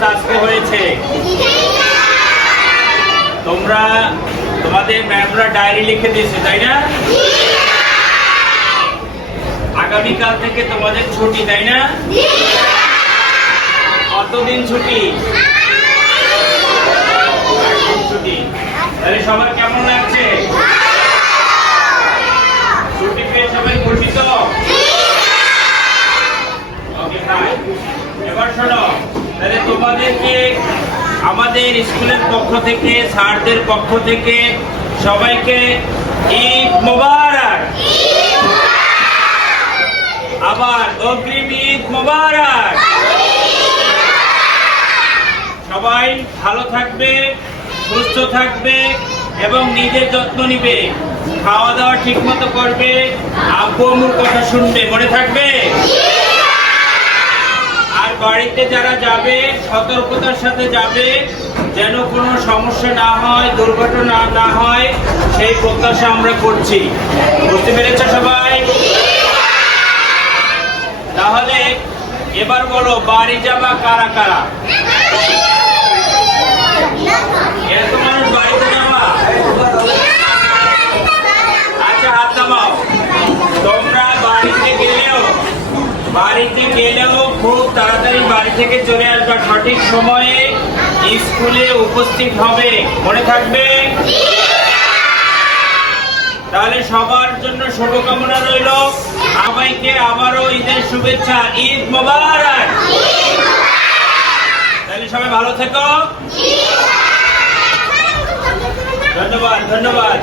Class আজকে হয়েছে? তোমরা তোমাদের ম্যামরা ডায়েরি লিখে দিয়েছে, তাই না? আগামীকাল থেকে তোমাদের ছুটি, তাই না? কতদিন ছুটি? ছুটি। তাহলে সবার কেমন লাগছে? ছুটি পেয়ে সবাই খুশি তো? এবার শোনো, তাহলে তোমাদেরকে আমাদের স্কুলের পক্ষ থেকে, স্যারদের পক্ষ থেকে সবাইকে ঈদ মোবারক। আবার অগ্রিম ঈদ মোবারক। সবাই ভালো থাকবে, সুস্থ থাকবে এবং নিজের যত্ন নিবে, খাওয়া দাওয়া ঠিক মতো করবে, আব্বু আম্মুর কথা শুনবে, মনে থাকবে। আর বাড়িতে যারা যাবে সতর্কতার সাথে যাবে, যেন কোনো সমস্যা না হয়, দুর্ঘটনা না হয়, সেই প্রত্যাশা আমরা করছি। বুঝতে পেরেছ সবাই? তাহলে এবার বলো, বাড়ি যাবা কারা কারা? এত মানুষ বাড়িতে যাবা? আচ্ছা, হাত নামাও। তোমরা বাড়িতে গেলেও খুব তাড়াতাড়ি বাড়ি থেকে চলে আসবা, সঠিক সময়ে স্কুলে উপস্থিত হবে, মনে থাকবে। তাহলে সবার জন্য শুভকামনা রইল। সবাইকে আবারও ঈদের শুভেচ্ছা, ঈদ মোবারক। তাহলে সবাই ভালো থেকো। ধন্যবাদ।